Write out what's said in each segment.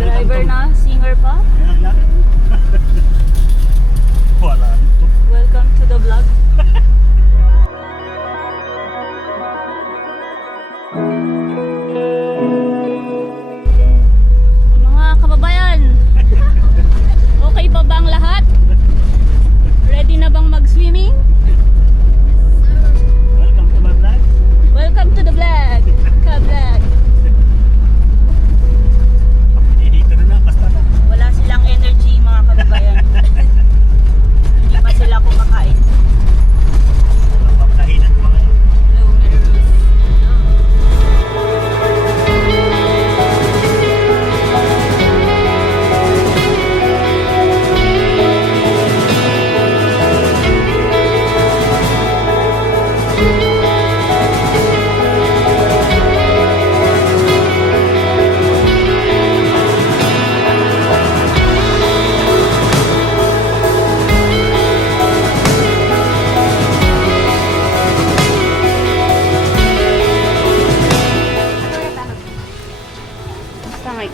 Driver na, singer pa. Wala. Welcome to the vlog. Mga kababayan, okay pa ba ang lahat? Ready na bang mag-swimming? Welcome to my vlog. Welcome to the vlog. Ka-vlog. Dito na, basta na. Wala silang energy mga kababayan. Hindi pa sila kumakain. Pagkahinan ko ngayon. Hello, Melrose. Tangay.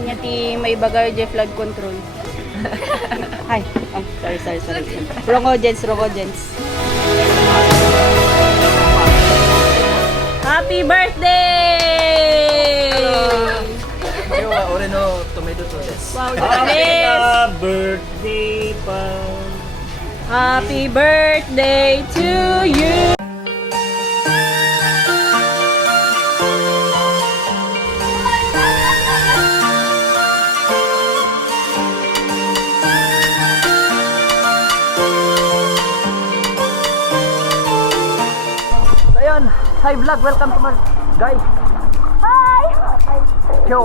Ngati may bagay je flood control. Ay, oh, sorry. Wrong audience. Happy birthday! Yo, Oreno tomato sauce. Wow, Happy Dennis! birthday pa. Happy birthday to you! Ayun, hi vlog, welcome to my guys. Hi! Yo,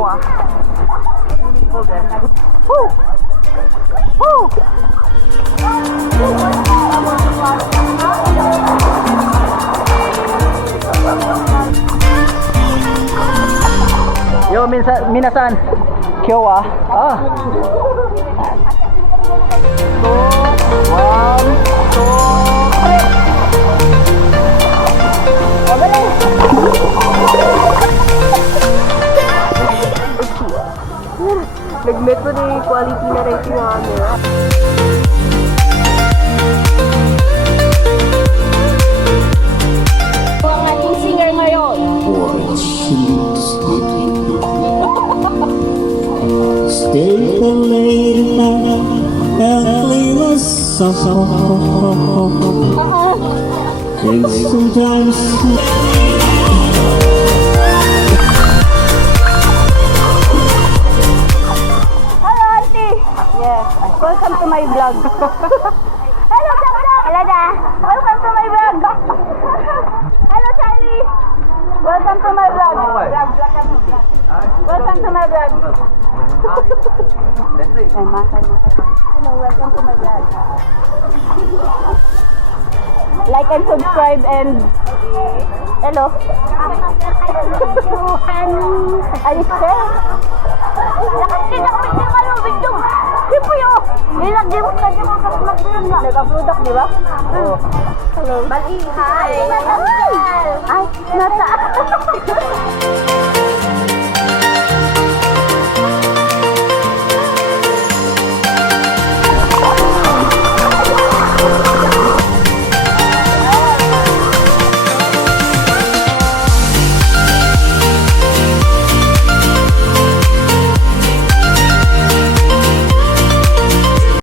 swimming pool din. Woo! Woo! Yo, minasan. Kyo Two, one, two, three. Nag-metro na yung quality na rating ng camera. Ang ating singer ngayon. Stay the late night and play the song. And sometimes Hello, auntie! Yes, welcome to my vlog. Hello, Jackson! Hello, Da! Welcome to my vlog! Hello, Charlie! Welcome to my vlog! Welcome to my vlog! Ay, makay. Hello, welcome to my vlog. Like and subscribe and... Hello! Ayos ka! Nag-upload ako, di ba? Oo. Hello. Bali, hi! Ay, nasa...